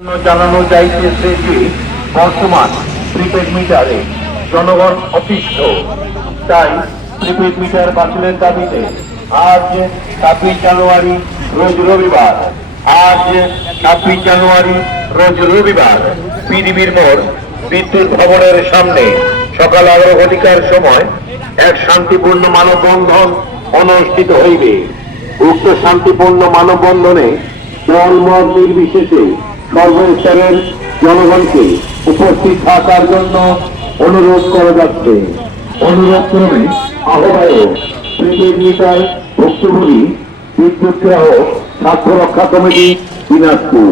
জানানো যাইতেছে যে বর্তমান প্রিপেড মিটারে জনগণ অতিষ্ঠ। তাই প্রিপেড মিটার বাতিলের দাবিতে আজ 26 জানুয়ারি রোজ রবিবার আজ 26 জানুয়ারি রোজ রবিবার পিডিবির মোড় বিদ্যুৎ ভবনের সামনে সকাল 11 ঘটিকার সময় এক শান্তিপূর্ণ মানববন্ধন অনুষ্ঠিত হইবে। উক্ত শান্তিপূর্ণ মানববন্ধনে দল মত নির্বিশেষে সর্বস্তরের জনগণকে উপস্থিত থাকার জন্য অনুরোধ করা যাচ্ছে। অনুরোধ ক্রমে আহ্বায়ক প্রিপেড মিটার ভুক্তভোগী বিদ্যুৎ গ্রাহক স্বাস্থ্য রক্ষা কমিটি দিনাজপুর।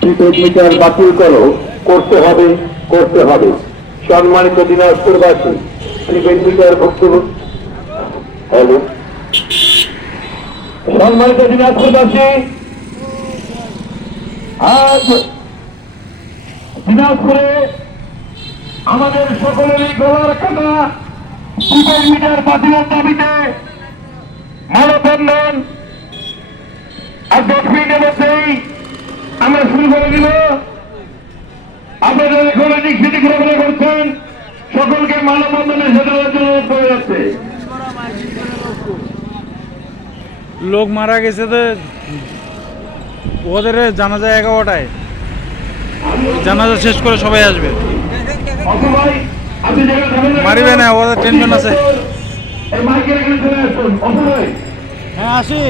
প্রিপেড মিটার বাতিল করতে হবে। সম্মানিত দিনাজপুরবাসী, প্রিপেড মিটার ভুক্তভোগী সম্মানিত দিনাজপুরবাসী, আজ দিনাজপুরে আমাদের সকলেরই গলার কাটা প্রিপেড মিটার বাতিলের দাবিতে মানববন্ধন আর 10 মিনিটের মধ্যেই আমরা শুরু করে দিব। আপনারা এখন এদিক সেদিক ঘোরাফেরা করছেন, সকলকে মানববন্ধনের সাথে অনুরোধ করে যাচ্ছে। লোক মারা গেছে তো ওদের জানাজা 11টায়, জানাজা শেষ করে সবাই আসবে। মারিবে না, ওদের টেনশন আছে। হ্যাঁ আসি।